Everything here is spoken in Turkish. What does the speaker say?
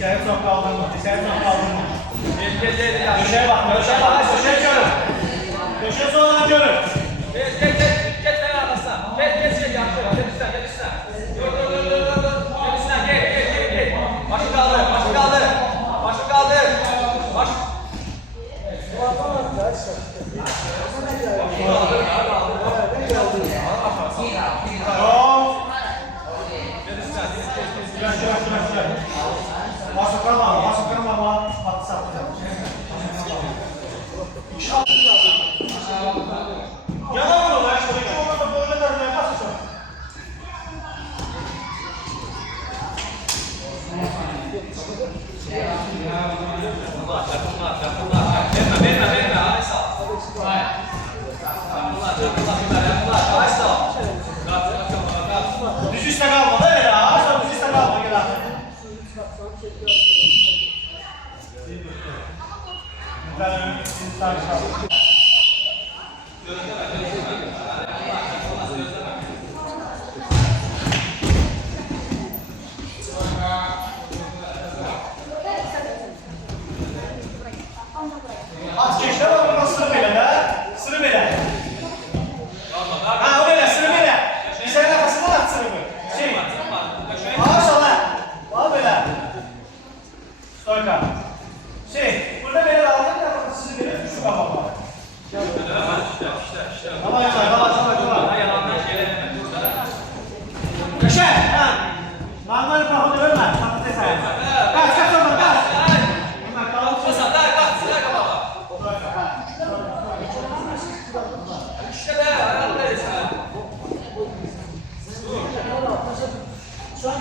Dışarı çok kaldırma, dışarı çok kaldırma. Köşeye bak, köşeye bak, köşeye görün. Köşeye sonra görün. Get lan arasına. Get yaptı. Get üstüne. Dur. Get üstüne, get. Başı kaldır. Baş. Masukama. Yana vururlar işte. İki olmadı böyle dönmeye basın. Düz üstte kalma öyle ya. Düz üstte kalma gel abi. Az geçti ama sırı böyle de. Sırı böyle. Ha öyle sırı böyle. Dişlerin arkasından at sırı böyle. Şey. Ağa sola. Ağa böyle. Stoyka. Şey. Burada böyle alacak ya. Sizi böyle şu kafama. Tamam. Köşe. Ha. Normal kafanı ölme. Patates ayağı. Kaç oradan kaç. Şu an